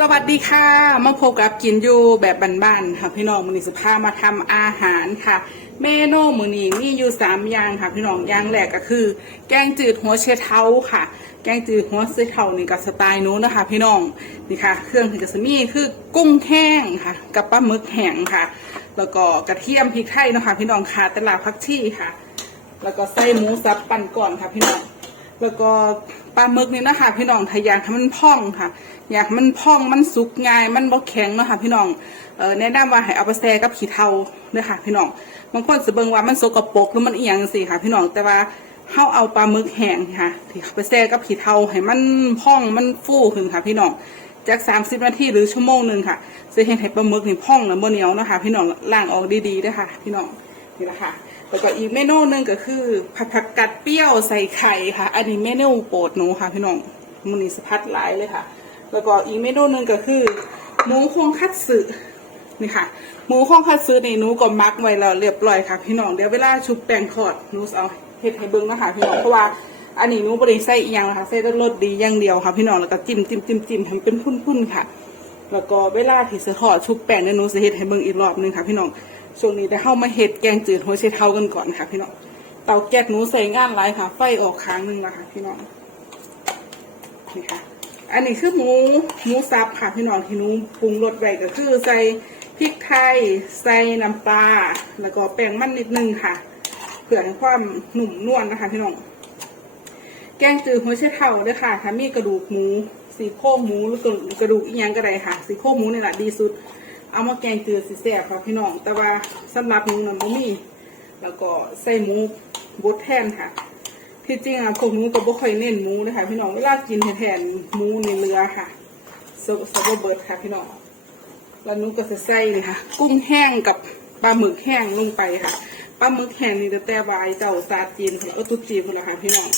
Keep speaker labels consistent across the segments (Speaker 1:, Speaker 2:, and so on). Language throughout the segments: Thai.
Speaker 1: สวัสดีค่ะ มาพบกับกินอยู่แบบบ้านๆค่ะพี่น้องมือนี้สุภาพมาทำอาหารค่ะ เมนูมือนี้มีอยู่สามอย่างค่ะพี่น้องอย่างแรกก็คือ แกงจืดหัวเชเท้าค่ะ แกงจืดหัวเชเท้านี่กับสไตล์นู้นนะคะ พี่น้องนี่ค่ะ เครื่องที่กระสมีคือกุ้งแห้งค่ะ กับปลาหมึกแห้งค่ะ แล้วก็กระเทียมพริกไทยนะคะพี่น้องค่ะตลาดพักชีค่ะ แล้วก็ใส่หมูสับปั่นก่อนค่ะพี่น้องแล้วก็ปลาหมึกนี่นะคะ พี่น้องถ้ายากให้มันพองค่ะ อยากมันพองมันสุกง่าย มันบ่แข็งเนาะค่ะพี่น้องเออแนะนำว่าให้เอาไปแช่กับขี้เถ้าเด้อค่ะพี่น้องบางคนจะเบิ่งว่ามันสกปรกหรือมันเอียงสิค่ะ พี่น้องแต่ว่าเฮาเอาปลาหมึกแห้งค่ะที่ไปแช่กับขี้เถ้าให้มันพองมันฟูขึ้นค่ะ พี่น้องจาก30นาทีหรือชั่วโมงหนึ่งค่ะจะเห็นให้ปลาหมึกนี่พองแล้วบ่เหนียวเนาะค่ะพี่น้องล้างออกดีๆเด้อค่ะพี่น้องนี่แหละค่ะแล้วก็อีกเมนูหนึ่งก็คือผัดผักกัดเปรี้ยวใส่ไข่ค่ะ อันนี้เมนูโปรดหนูค่ะ พี่น้องมันนี่สะพัดหลายเลยค่ะ แล้วก็อีกเมนูหนึ่งก็คือ หมูคงคัตสึนี่ค่ะ หมูคงคัตสึนี่หนูก็มักไว้แล้วเรียบร้อยค่ะพี่น้องเดี๋ยวเวลาชุบแป้งทอดหนูเอาเฮ็ดให้เบิ่งนะคะพี่น้องเพราะว่าอันนี้หนูบ่ได้ใส่อีหยังนะคะใส่แต่รสดีอย่างเดียวค่ะ พี่น้องแล้วก็จิ้มจิ้มจิ้มจิ้มทำเป็นพุ่นๆค่ะ แล้วก็เวลาที่จะทอดชุบแป้งเนี่ยหนูจะเฮ็ดให้เบิ่งอีกรอบนึงค่ะ พี่น้องช่วงนี้ได้เข้ามาเฮ็ดแกงจืดหัวไชเท้ากันก่อนค่ะ พี่น้องเตาแก๊สหนูใส่งานหลายค่ะ ไฟออกค้างนึงแล้วค่ะ พี่น้องนี่ค่ะ อันนี้คือหมูหมูสับค่ะพี่น้องที่หนูปรุงรสไว้ก็คือใส่พริกไทยใส่น้ำปลาแล้วก็แป้งมันนิดนึงค่ะเพื่อให้ความหนุ่มนวลนนะคะพี่น้องแกงจืดหัวไชเท้าด้วยค่ะถ้ามีกระดูกหมูสีโครงหมูหรือกระดูกระดูกอีหยังก็ได้ค่ะ สีโครงหมูนี่แหละดีสุด เอามาแกงจืดสีแซ่บค่ะพี่น้อง แต่ว่าสำหรับหนูน่ะบ่มี แล้วก็ใส่หมูบดแทนค่ะ ที่จริงอะพวกหนูก็บ่ค่อยเน้นหมูนะคะพี่น้องเวลากินแทนหมูในเรือค่ะสบสบเบิร์ดค่ะพี่น้องแล้วหนูก็จะใส่นี่ค่ะ กุ้งแห้งกับปลาหมึกแห้งลงไปค่ะปลาหมึกแห้งนี่จะแต่วายเจ้าซาจีนคนละเออตุ๊จีนคนละค่ะพี่น้อง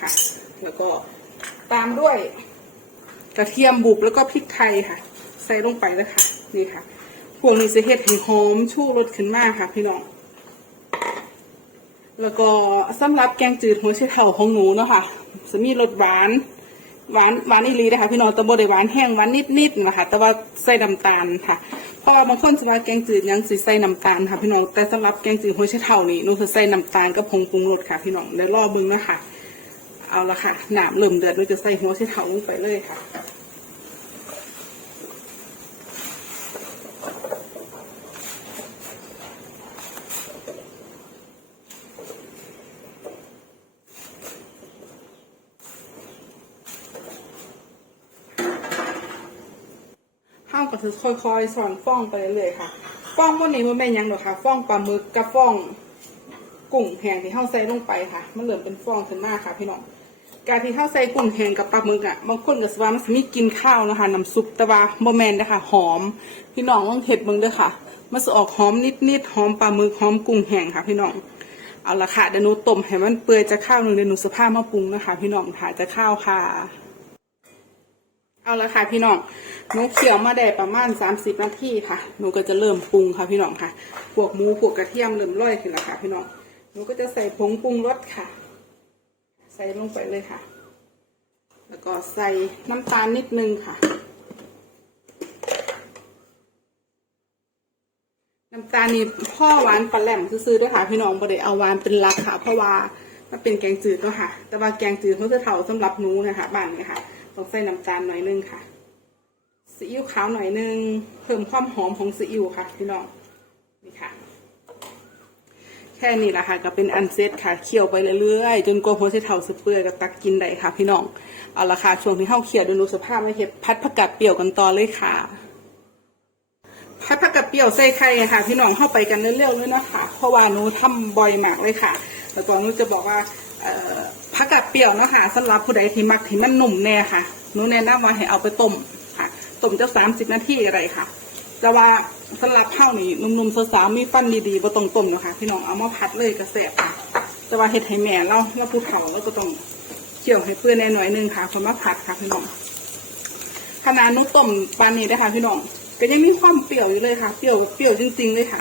Speaker 1: ค่ะ แล้วก็ตามด้วยกระเทียมบุบแล้วก็พริกไทยค่ะ ใส่ลงไปเลยค่ะนี่ค่ะพวกนี้จะเฮ็ดให้หอมชูรสขึ้นมากค่ะ พี่น้อง แล้วก็สำหรับแกงจืดหัวไชเท้าของหนูเนาะค่ะจะมีรสหวานหวานหวานอีหลีนะคะพี่น้องแตะบได้หวานแห้งหวานนิดๆนะคะแต่ว่าใส่น้ำตาลค่ะเพราะว่าบางคนจะว่าแกงจืดยังสิใส่น้ำตาลค่ะพี่น้องแต่สำหรับแกงจืดหัวไชเท้านี่หนูจะใส่น้ำตาลกับผงปรุงรสค่ะพี่น้องเดี๋ยวรอบึงนะคะเอาละค่ะหนามเริ่มเดือดเราจะใส่หัวไชเท้าลงไปเลยค่ะ ข้าวก็คือค่อยๆสอนฟ้องไปเรื่อยๆค่ะฟ้องวันนี้มันแม่นยังหรอกค่ะฟ้องปลาหมึกกับฟ้องกุ้งแห้งที่เข้าใส่ลงไปค่ะ มันเริ่มเป็นฟองขึ้นมาค่ะพี่น้องการที่ข้าใส่กุ้งแห้งกับปลาหมึกอะบางคนก็สว่ามันสิมีกินข้าวนะคะน้ำซุปแต่ว่าโมแมนนะคะหอม พี่น้องต้องเห็ดเบิ่งด้อค่ะ มันจะออกหอมนิดๆหอมปลาหมึกหอมกุ้งแห้งค่ะ พี่น้องเอาละค่ะเดี๋ยวหนูต้มให้มันเปื่อยจะข้าวหนึ่งเดี๋ยวหนูสภาพมาปรุงนะคะ พี่น้องค่ะจะข้าวค่ะ เอาละค่ะพี่น้องหนูเคี่ยวมาได้ประมาณสามสิบนาทีค่ะหนูก็จะเริ่มปรุงค่ะพี่น้องค่ะพวกหมูพวกกระเทียมเริ่มร่อยขึ้นแล้วค่ะ พี่น้องหนูก็จะใส่ผงปรุงรสค่ะ ใส่ลงไปเลยค่ะ แล้วก็ใส่น้ำตาลนิดนึงค่ะ น้ำตาลนี่พ่อหวานปลาแหลมซื้อๆด้วยค่ะพี่น้องบ่ได้เอาหวานเป็นหลักค่ะ เพราะว่ามันเป็นแกงจืดเนาะค่ะ แต่ว่าแกงจืดเขาจะเถาสำหรับหนูนะคะบ้านนี้ค่ะ ต้องใส่น้ำตาลหน่อยนึงค่ะซีอิ๊วขาวหน่อยนึงเพิ่มความหอมของซีอิ๊วค่ะพี่น้องนี่ค่ะ แค่นี้แหละค่ะ ก็เป็นอันเซตค่ะเคี่ยวไปเรื่อยๆจนกว่าหัวไชเท้าสุดเปื่อยก็ตักกินได้ค่ะ พี่น้องเอาละค่ะช่วงที่เข้าเคี่ยวดูนูสภาพไม่เห็บพัดผักกาดเปรี้ยวกันต่อเลยค่ะพัดผักกาดเปรี้ยวใส่ไข่ค่ะ พี่น้องเข้าไปกันเร็วๆเลยนะคะเพราะว่าหนูทำบ่อยมากเลยค่ะแล้วก็หนูจะบอกว่า ผักกาดเปรี้ยวเนาะค่ะสำหรับผู้ใดที่มักที่มันหนุ่มแน่ค่ะหนูแนะนำว่าให้เอาไปต้มค่ะต้มจะสามสิบนาทีอะไรค่ะ แต่ว่าสำหรับข้าวนี่หนุ่มๆสาวๆมีฟันดีๆบ่ต้องต้มเนาะค่ะพี่น้องเอามาผัดเลยกระแสบค่ะแต่ว่าเห็ดให้แม่เราเราผู้เฒ่าเราก็ต้องเคี่ยวให้เปื่อยแน่หน่อยนึงค่ะคนมาผัดค่ะพี่น้องขนาดนุ่มต้มปานนี้นะคะพี่น้องก็ยังมีความเปรี้ยวอยู่เลยค่ะ เปรี้ยวเปรี้ยวจริงๆเลยค่ะ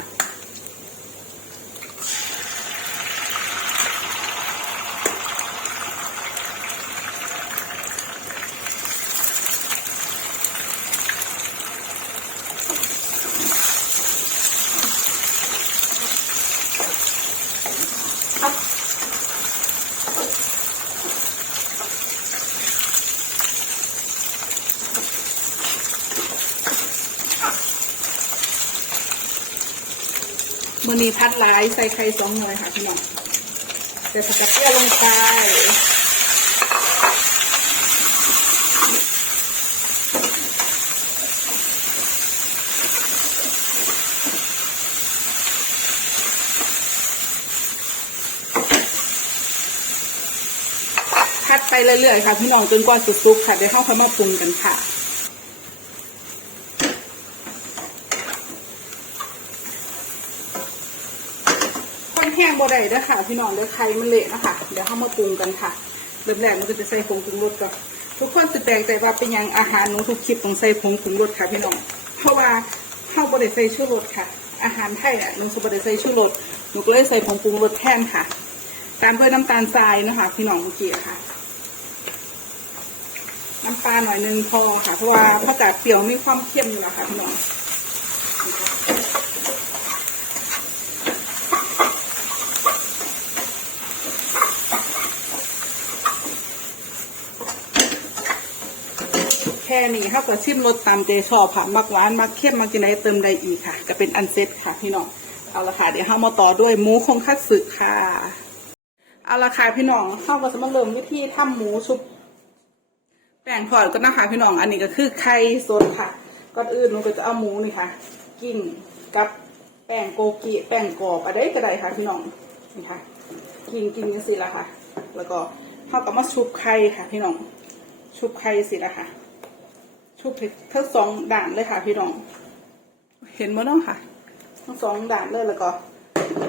Speaker 1: มือนี้พัดหลายใส่ไข่สองหน่วยค่ะพี่น้องใส่ผักกระเทียมลงไปพัดไปเรื่อยๆค่ะพี่น้องจนกว่าสุกๆค่ะเดี๋ยวเข้าค่อยมาปรุงกันค่ะ ค่อนแห้ง บ่ได้เด้อค่ะ พี่น้องเดี๋ยวไข่มันเละนะคะเดี๋ยวเข้ามาปรุงกันค่ะเริ่มแรกมันก็จะใส่ผงปรุงรสก่อนทุกคนจะแปลกใจว่าเป็นยังอาหารหนูทุกคลิปต้องใส่ผงปรุงรสค่ะพี่น้องเพราะว่าเข้าบ่ได้ใส่ชูรสค่ะ อาหารไทยอะหนูบ่ได้ใส่ชูรสหนูก็เลยใส่ผงปรุงรสแทนค่ะ ตามด้วยน้ำตาลทรายนะคะ พี่น้องเมื่อกี้ค่ะน้ำปลาหน่อยหนึ่งพอค่ะ เพราะว่าผักกาดเปรี้ยวมีความเค็มอยู่แล้วค่ะพี่น้อง ค่นี้ค่ะก็ชิมรสตามใจชอบค่ะมักหวานมักเค็มมักกินได้เติมได้อีกค่ะ ก็เป็นอันเซ็ตค่ะพี่น้องเอาละค่ะเดี๋ยวเรามาต่อด้วยหมูคงคัตสึค่ะ เอาละค่ะพี่น้องเข้าก็จะมาเริ่มวิธีทำหมูชุบแป้งทอดก็นะคะพี่น้องอันนี้ก็คือไข่สดค่ะก่อนอื่นหนูก็จะเอาหมูนี่ค่ะ กิ้งกับแป้งโกกิแป้งกรอบอะไรก็ได้ค่ะพี่น้องนี่ค่ะ กินกินกันสิละค่ะ แล้วก็เข้ากับมาชุบไข่ค่ะ พี่น้องชุบไข่สิละค่ะ ชุบทั้งสองด่านเลยค่ะพี่น้อง เห็นมั้ยน้องค่ะ ทั้งสองด่านเลยแล้วก็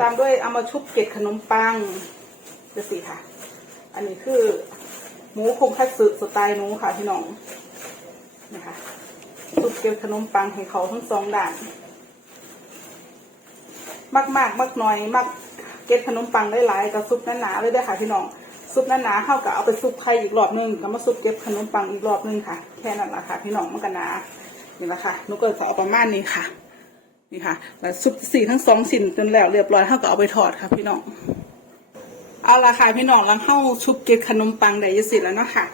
Speaker 1: ตามด้วยเอามาชุบเกล็ดขนมปังเดี๋ยวสิค่ะ อันนี้คือ หมูคงคัตสึสไตล์หนูค่ะพี่น้องนะคะชุบเกล็ดขนมปังให้เขาทั้งสองด่าน มากมากมากน้อยมากเกล็ดขนมปังได้หลายๆกับซุปหนาๆเลยเด้อค่ะพี่น้อง ซุปหนาๆเข้ากับเอาไปซุปไข่อีกรอบนึงแล้วมาซุปเก็บขนมปังอีกรอบนึงค่ะ แค่นั้นแหละค่ะ พี่น้องมันกันหนานี่แหละค่ะนุก็จะเอาประมาณนี้ค่ะ นี่ค่ะ แล้วซุปสี่ทั้งสองสินจนแล้วเรียบร้อยเท่ากับเอาไปทอดค่ะ พี่น้องเอาละค่ะพี่น้องหลังเข้าชุบเกล็ดขนมปังได้ยี่สิแล้วเนาะค่ะ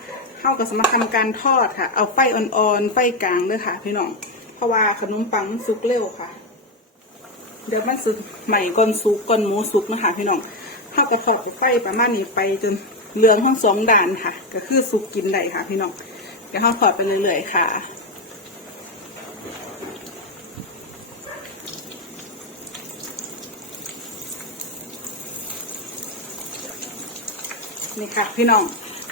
Speaker 1: เข้ากับสมาทำการทอดค่ะ เอาไฟอ่อนๆไฟกลางด้วยค่ะ พี่น้องเพราะว่าขนมปังมันสุกเร็วค่ะ เดี๋ยวมันสุกใหม่ก่อนสุกก่อนหมูสุกนะคะพี่น้อง เข้ากระทอดไฟประมาณนี้ไปจนเหลืองทั้งสองด่านค่ะ ก็คือสุกกินได้ค่ะ พี่น้องเดี๋ยวเข้าทอดไปเรื่อยๆค่ะนี่ค่ะ พี่น้อง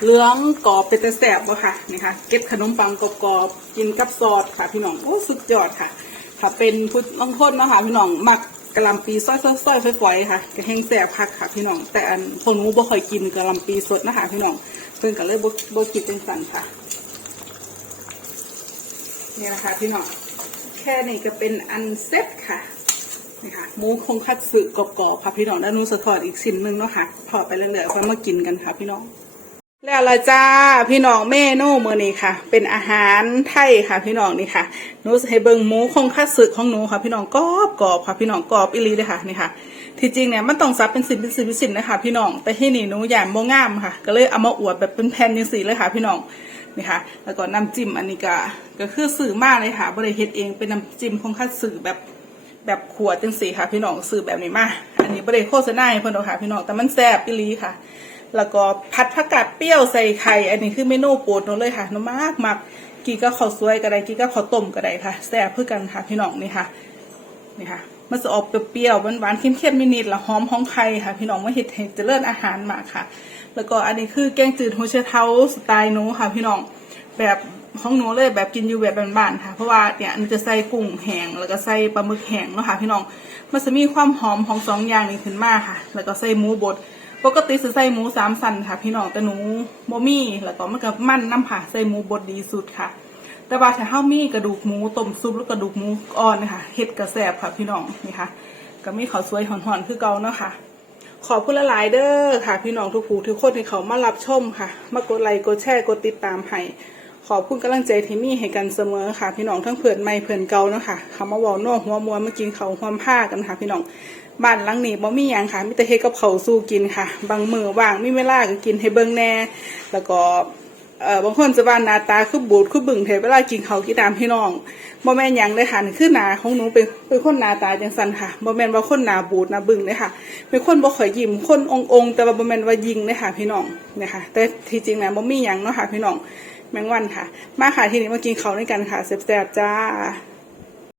Speaker 1: เหลืองกรอบเป็นตะแสบวะค่ะนี่ค่ะ เก็บขนมปังกรอบๆกินกับซอสค่ะ พี่น้องโอ้สุดยอดค่ะ ถ้าเป็นพุทธลองโทษเนาะคะพี่น้องมัก กะหล่ำปีซอยๆๆฝอยๆค่ะกระแห้งแสบคักค่ะพี่น้อง แต่อันพวกหนูบ่ค่อยกินกะหล่ำปีสดนะคะพี่น้องเพิ่นก็เลยบ่บ่คิดเป็นสั่นค่ะนี่นะคะพี่น้องแค่นี้ก็เป็นอันเซ็ตค่ะนี่ค่ะหมูคงคัตสึกรอบๆค่ะพี่น้องแล้วหนูสะทอดอีกชิ้นหนึงเนาะค่ะทอดไปเรื่อยๆค่อยมากินกันค่ะพี่น้อง แล้วละจ้าพี่น้องเมนูมือนี้ค่ะ เป็นอาหารไทยค่ะพี่น้องนี่ค่ะหนูให้เบิงหมูคงคัตสึของหนูค่ะ พี่น้องกรอบกรอบค่ะพี่น้องกรอบอีลีเลยค่ะนี่ค่ะ ที่จริงเนี่ยมันต้องซับเป็นสิบเป็นสิบเป็นสิบนะคะพี่น้องแต่ที่นี่หนูอยากโมงามค่ะ ก็เลยเอามาอวดแบบเป็นแผ่นยังสีเลยค่ะพี่น้องนี่ค่ะ แล้วก็น้ำจิ้มอันนี้ก็ก็คือสื่อมากเลยค่ะบริเฮ็ดเองเป็นน้ำจิ้มคงคัตสึแบบแบบขวดจังสีค่ะ พี่น้องซื้อแบบนี้มาอันนี้ประเด็โฆษณาให้เพิ่นเอาค่ะ พี่น้องแต่มันแซ่บอีลีค่ะ แล้วก็ผัดผักกาดเปรี้ยวใส่ไข่ อันนี้คือเมนูโปรดหนูเลยค่ะหนูมากมักกีก็ข้าวสวยก็ได้กีก็ข้าวต้มก็ได้ค่ะแซ่บเพื่อกันค่ะพี่น้องนี่ค่ะนี่ค่ะมันจะออกเปรี้ยวหวานๆเค็มๆนิดๆล้วหอมของไข่ค่ะ พี่น้องมาเฮ็ดให้เจริญอาหารมากค่ะ แล้วก็อันนี้คือแกงจืดหัวเชื้อเท้าสไตล์หนูค่ะ พี่น้องแบบของหนูเลยแบบกินอยู่แบบบ้านๆค่ะ เพราะว่าเนี่ยมันจะใส่กุ้งแห้งแล้วก็ใส่ปลาหมึกแห้งเนาะค่ะ พี่น้องมันจะมีความหอมของสองอย่างนี้ขึ้นมาค่ะ แล้วก็ใส่หมูบด ปกติจะใส่หมูสามสันค่ะ พี่น้องแต่หนูโมมี่แล้วก็มันก็มันน้ำผ่าใส่หมูบดดีสุดค่ะ แต่ว่าถ้าเฮามีกระดูกหมูต้มซุปแล้วกระดูกหมูอ่อนนะคะเฮ็ดกระแสบค่ะพี่น้องนี่ค่ะ ก็มีข้าวสวยหอนๆคือเก่าเนาะค่ะ ขอบคุณหลายเด้อค่ะ พี่น้องทุกผู้ทุกคนที่เขามารับชมค่ะ มากดไลค์กดแชร์กดติดตามให้ขอบคุณกำลังใจที่มีให้กันเสมอค่ะ พี่น้องทั้งเพื่อนใหม่เพื่อนเก่าเนาะค่ะคำว่าเวอนัวหัวมวนมากินเขาความผ้ากันค่ะ พี่น้อง บ้านหลังนี้บ่มีหยังค่ะมีแต่เฮ็ดกับเขาวสู้กินค่ะ บางมือว่างมีเวลาก็กินให้เบิ่งแน่ แล้วก็เอ่อบางคนจะว่าหน้าตาคือบูดคือบึ้งเทเวลากินเขาวกินน้ำพี่น้องบ่แม่นหยังเลยค่ะคือหน้าของหนูเป็นเป็นคนหน้าตาจังซั่นค่ะบ่แม่นว่าคนหน้าบูดหน้าบึ้งเลยค่ะเป็นคนบ่ค่อยยิ้มคนองๆแต่ว่าบ่แม่นว่ายิงเลยค่ะพี่น้องนี่ยค่ะแต่ที่จริงแล้วบ่มีหยังเนาะค่ะพี่น้องแมงวันค่ะ มาค่ะทีนี้มากินข้าวด้วยกันค่ะแซ่บๆจ้า